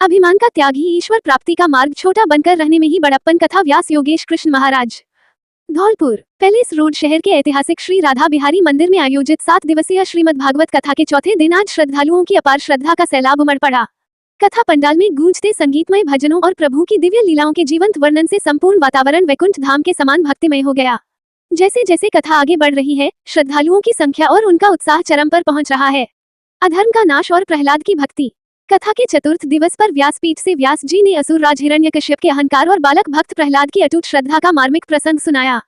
अभिमान का त्याग ही ईश्वर प्राप्ति का मार्ग, छोटा बनकर रहने में ही बड़प्पन। कथा व्यास योगेश कृष्ण महाराज। धौलपुर पैलेस रोड शहर के ऐतिहासिक श्री राधा बिहारी मंदिर में आयोजित 7 दिवसीय श्रीमद् भागवत कथा के चौथे दिन आज श्रद्धालुओं की अपार श्रद्धा का सैलाब उमड़ पड़ा। कथा पंडाल में गूंजते संगीतमय भजनों और प्रभु की दिव्य लीलाओं के जीवंत वर्णन से संपूर्ण वातावरण वैकुंठ धाम के समान भक्तिमय हो गया। जैसे जैसे कथा आगे बढ़ रही है, श्रद्धालुओं की संख्या और उनका उत्साह चरम पर पहुंच रहा है। अधर्म का नाश और प्रहलाद की भक्ति। कथा के चतुर्थ दिवस पर व्यासपीठ से व्यास जी ने असुर राज हिरण्यकश्यप के अहंकार और बालक भक्त प्रहलाद की अटूट श्रद्धा का मार्मिक प्रसंग सुनाया।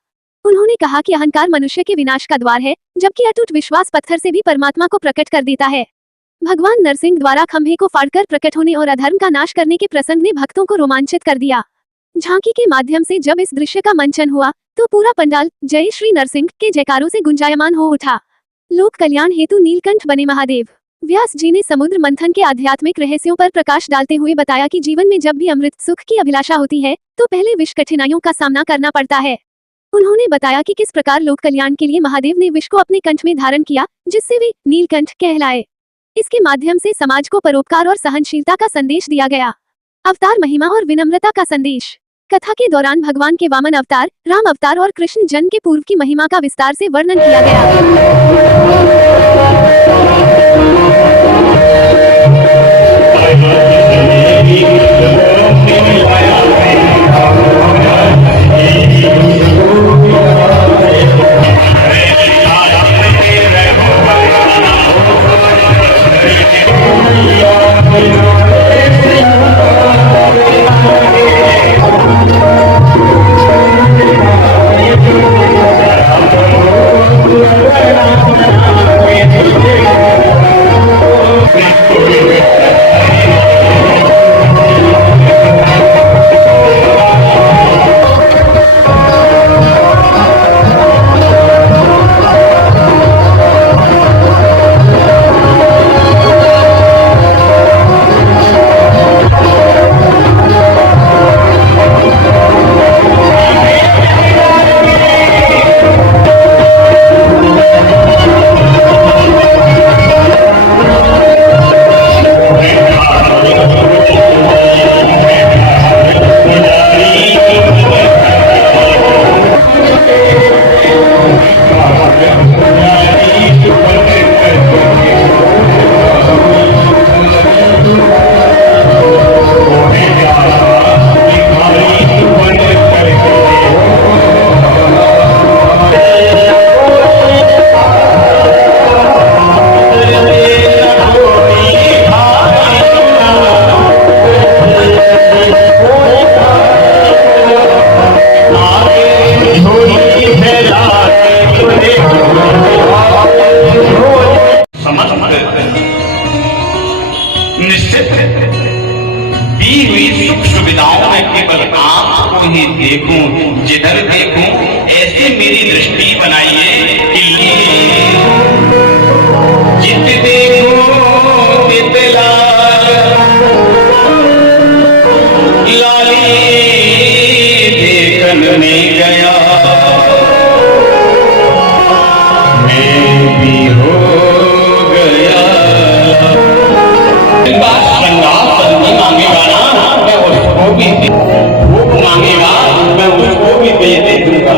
उन्होंने कहा कि अहंकार मनुष्य के विनाश का द्वार है, जबकि अटूट विश्वास पत्थर से भी परमात्मा को प्रकट कर देता है। भगवान नरसिंह द्वारा खंभे को फाड़कर प्रकट होने और अधर्म का नाश करने के प्रसंग ने भक्तों को रोमांचित कर दिया। झांकी के माध्यम से जब इस दृश्य का मंचन हुआ तो पूरा पंडाल जय श्री नरसिंह के जयकारों से गुंजायमान हो उठा। लोक कल्याण हेतु नीलकंठ बने महादेव। व्यास जी ने समुद्र मंथन के आध्यात्मिक रहस्यों पर प्रकाश डालते हुए बताया कि जीवन में जब भी अमृत सुख की अभिलाषा होती है तो पहले विष कठिनाइयों का सामना करना पड़ता है। उन्होंने बताया कि किस प्रकार लोक कल्याण के लिए महादेव ने विष को अपने कंठ में धारण किया, जिससे वे नीलकंठ कहलाए। इसके माध्यम से समाज को परोपकार और सहनशीलता का संदेश दिया गया। अवतार महिमा और विनम्रता का संदेश। कथा के दौरान भगवान के वामन अवतार, राम अवतार और कृष्ण जन्म के पूर्व की महिमा का विस्तार से वर्णन किया गया। निश्चित दी हुई सुख सुविधाओं में केवल आपको ही देखूं, जिधर देखूं ऐसे मेरी दृष्टि बनाइए कि जित देखो तित लाल, लाली देखने गया मैं भी हो गया। मांगेगा ना मैं उसको भी भूख मांगेगा मैं उसको भी दे दूंगा।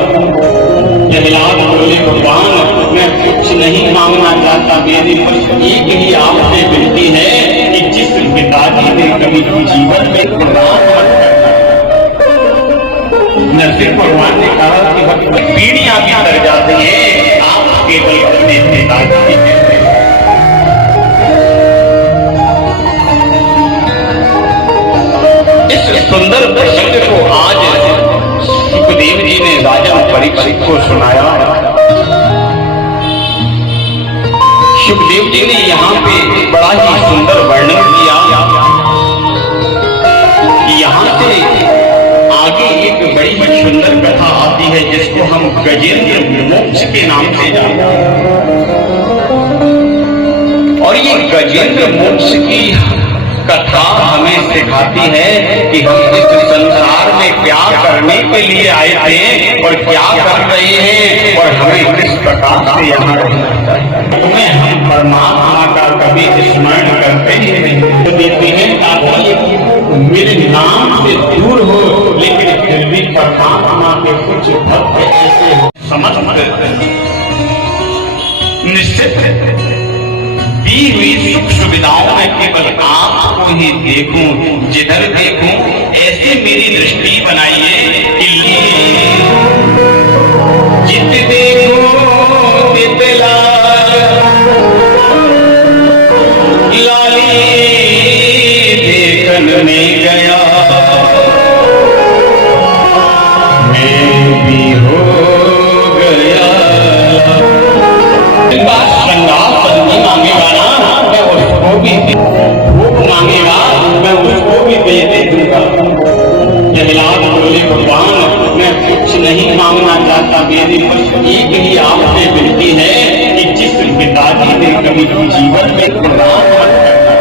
जल्लाद बोले भगवान मैं कुछ नहीं मांगना चाहता, मेरी बस एक ही आपसे विनती है कि जिस पिताजी ने कभी जीवन में प्रदान नरसिंह भगवान ने कहा कि पीढ़ियां भी कर जाती है, आप केवल अपने पिताजी के सुंदर प्रसंग को आज सुखदेव जी ने राजा परीक्षित को सुनाया। सुखदेव जी ने यहाँ पे बड़ा ही सुंदर वर्णन किया। यहाँ से आगे एक बड़ी ही सुंदर कथा आती है जिसको हम गजेंद्र मोक्ष के नाम से जानते हैं। और ये गजेंद्र मोक्ष की कथा हमें सिखाती है कि हम इस संसार में क्या करने के लिए आए थे और क्या कर रहे हैं और हमें किस प्रकार से यहाँ रहना चाहिए। हम परमात्मा का कभी स्मरण करते ही नहीं, तो देखते हैं ताकि मेरे नाम से दूर हो, लेकिन फिर भी परमात्मा के कुछ भक्त ऐसे समझ निश्चित दी हुई सुख सुविधाओं में केवल आपको ही देखूं, जिधर देखूं ऐसे मेरी दृष्टि बनाइए कि जित देखो तित लाल, लाली देखने गया मैं भी हो गया। श्रृंगार पत्नी मांगेगा ना, मैं उसको भी भोग मांगेगा, मैं उसको भी दे दूंगा। जहलाद बोले भगवान मैं कुछ नहीं मांगना चाहता, मेरी बस एक ही आपसे विनती है कि जिस पिताजी ने कभी जीवन में प्रदान मत करना।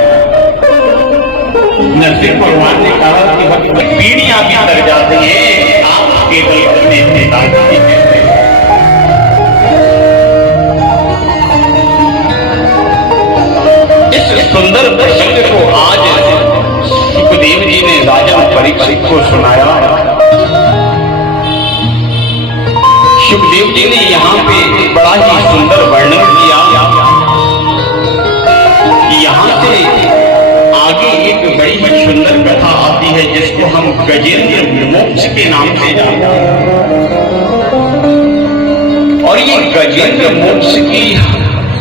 नरसिंह भगवान ने कहा कि पीढ़ियां भी तर जाती हैं, आप केवल अपने पिताजी की कहते हैं। इस सुंदर प्रसंग को आज सुखदेव जी ने राजा परीक्षित को सुनाया। सुखदेव जी ने यहाँ पे बड़ा ही सुंदर वर्णन किया। यहाँ से आगे एक बड़ी ही सुंदर कथा आती है जिसको हम गजेंद्र मोक्ष के नाम से जानते हैं। और ये गजेंद्र मोक्ष की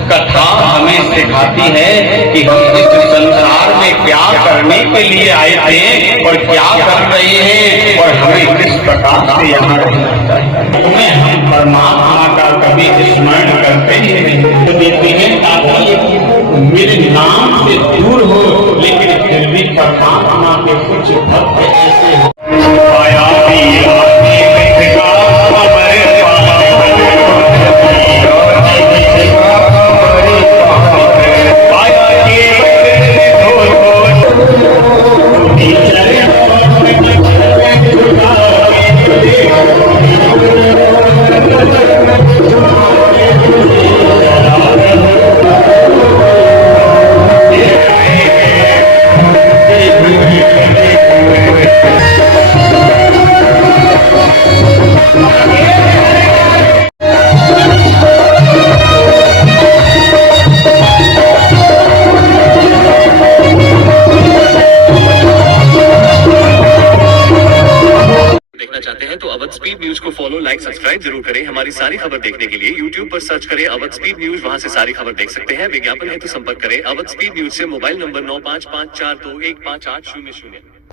कथा हमें सिखाती है कि हम इस संसार में क्या करने के लिए आए थे और क्या कर रहे हैं और हमें किस प्रकार से यहाँ रहना चाहिए। हम परमात्मा का कभी स्मरण करते ही नहीं, तो देखते हैं ताकि मेरे नाम से दूर हो, लेकिन फिर भी परमात्मा के कुछ भक्त ऐसे हो। चाहते हैं तो अवध स्पीड न्यूज को फॉलो, लाइक, सब्सक्राइब जरूर करें। हमारी सारी खबर देखने के लिए YouTube पर सर्च करें अवध स्पीड न्यूज, वहां से सारी खबर देख सकते हैं। विज्ञापन हेतु संपर्क करें अवध स्पीड न्यूज से। Mobile number 9554215800।